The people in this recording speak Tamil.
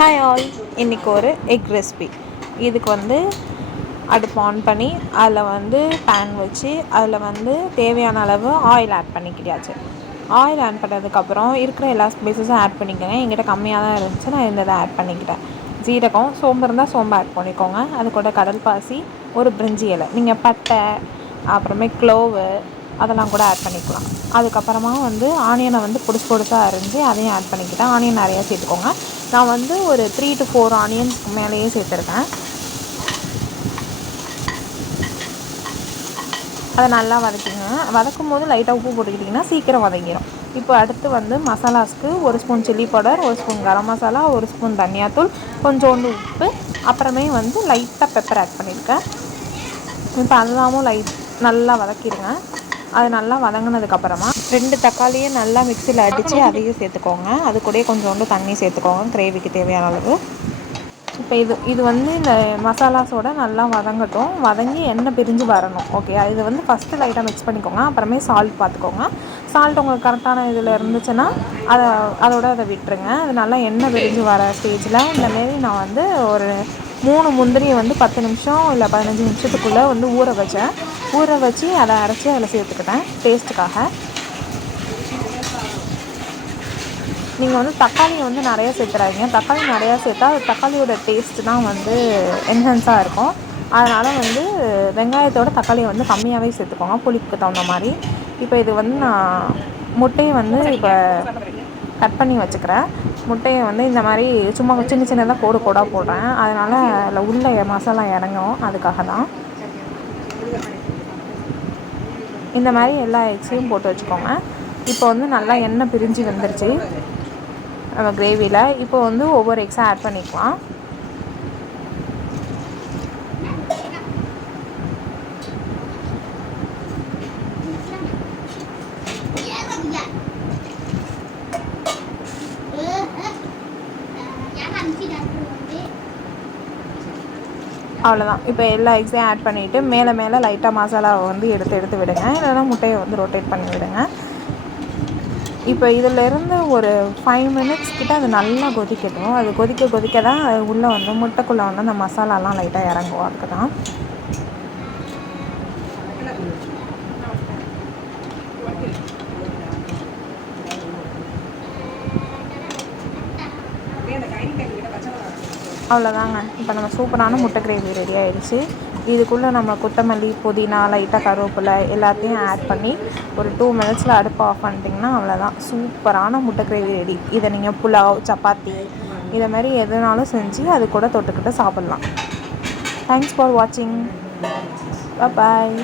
ஹாய் ஆல், இன்றைக்கி ஒரு எக் ரெசிபி. இதுக்கு வந்து அடுப்பு ஆன் பண்ணி அதில் பேன் வச்சு அதில் தேவையான அளவு ஆயில் ஆட் பண்ணிக்கிட்டாச்சு. ஆயில் ஆட் பண்ணதுக்கப்புறம் இருக்கிற எல்லா ஸ்பைசஸும் ஆட் பண்ணிக்கோங்க. என்கிட்ட கம்மியாக தான் இருந்துச்சு, நான் இந்த இதை ஆட் பண்ணிக்கிட்டேன். ஜீரகம், சோம்பு இருந்தால் சோம்பு ஆட் பண்ணிக்கோங்க. அது கூட கடல் பாசி, ஒரு பிரிஞ்சி இலை, நீங்கள் பட்டை அப்புறமே க்ளோவு அதெல்லாம் கூட ஆட் பண்ணிக்கலாம். அதுக்கப்புறமா ஆனியனை பொடிசு பொடிசாக அரிஞ்சு அதையும் ஆட் பண்ணிக்கிட்டேன். ஆனியன் நிறையா சேர்த்துக்கோங்க. நான் ஒரு 3 to 4 ஆனியன்ஸ்க்கு மேலேயே சேர்த்துருக்கேன். அதை நல்லா வதக்கிங்க. வதக்கும் போது லைட்டாக உப்பு போட்டுக்கிட்டிங்கன்னா சீக்கிரம் வதங்கிடும். இப்போ அடுத்து மசாலாஸ்க்கு 1 spoon chilli powder, 1 spoon garam masala, 1 spoon தனியாத்தூள், கொஞ்சோண்டு உப்பு, அப்புறமே லைட்டாக பெப்பர் ஆட் பண்ணியிருக்கேன். இப்போ அதெல்லாமும் நல்லா வதக்கிடுங்க. அது நல்லா வதங்கினதுக்கப்புறமா 2 தக்காளியை நல்லா மிக்சியில் அடித்து அதையும் சேர்த்துக்கோங்க. அது கூட கொஞ்சோண்டு தண்ணி சேர்த்துக்கோங்க கிரேவிக்கு தேவையான அளவு. இப்போ இது இந்த மசாலாஸோட நல்லா வதங்கட்டும். வதங்கி எண்ணெய் பிரிஞ்சு வரணும். ஓகே, இது ஃபஸ்ட்டு லைட்டாக மிக்ஸ் பண்ணிக்கோங்க. அப்புறமே சால்ட் பார்த்துக்கோங்க. சால்ட் உங்களுக்கு கரெக்டான இதில் இருந்துச்சுன்னா அதை விட்டுருங்க. அது நல்லா எண்ணெய் பிரிஞ்சு வர ஸ்டேஜில் இந்தமாரி நான் ஒரு 3 முந்திரியை 10 நிமிஷம் இல்லை 15 நிமிஷத்துக்குள்ளே ஊற வச்சு அதை அரைச்சி அதில் சேர்த்துக்கிட்டேன் டேஸ்ட்டுக்காக. நீங்கள் தக்காளியை நிறையா சேர்த்துறாதீங்க. தக்காளி நிறையா சேர்த்தா தக்காளியோட டேஸ்ட்டு தான் என்ஹான்ஸாக இருக்கும். அதனால் வெங்காயத்தோட தக்காளியை கம்மியாகவே சேர்த்துக்கோங்க, புளிப்புக்கு தகுந்த மாதிரி. இப்போ இது நான் முட்டையை இப்போ கட் பண்ணி வச்சுக்கிறேன். முட்டையை இந்த மாதிரி சும்மா சின்ன சின்னதாக கோடாக போடுறேன். அதனால் அதில் உள்ள மசாலா இறங்கும், அதுக்காக தான். இந்த மாதிரி எல்லா எக்ஸையும் போட்டு வச்சுக்கோங்க. இப்போ நல்லா எண்ணெய் பிரிஞ்சு வந்துருச்சு நம்ம கிரேவியில். இப்போ ஒவ்வொரு எக்ஸாக ஆட் பண்ணிக்கலாம். அவ்வளோதான். இப்போ எல்லா எக்ஸையும் ஆட் பண்ணிவிட்டு மேலே லைட்டாக மசாலாவை எடுத்து விடுங்க. இல்லைன்னா முட்டையை ரொட்டேட் பண்ணி விடுங்க. இப்போ இதிலேருந்து ஒரு 5 மினிட்ஸ் கிட்ட அது நல்லா கொதிக்கட்டும். அது கொதிக்க தான் அது உள்ளே முட்டைக்குள்ளே அந்த மசாலாலாம் லைட்டாக இறங்கும். அதுக்கு தான். அவ்வளோதாங்க. இப்போ நம்ம சூப்பரான முட்டை கிரேவி ரெடி ஆகிடுச்சு. இதுக்குள்ளே நம்ம கொத்தமல்லி, புதினா, லைட்டாக கருவேப்பிலை எல்லாத்தையும் ஆட் பண்ணி ஒரு 2 மினிட்ஸில் அடுப்பு ஆஃப் பண்ணிட்டிங்கன்னா அவ்வளோதான். சூப்பரான முட்டை கிரேவி ரெடி. இதை நீங்கள் புலாவ், சப்பாத்தி இதை மாதிரி எதுனாலும் செஞ்சு அது கூட தொட்டுக்கிட்டு சாப்பிட்லாம். தேங்க்ஸ் ஃபார் வாட்சிங். பாய்.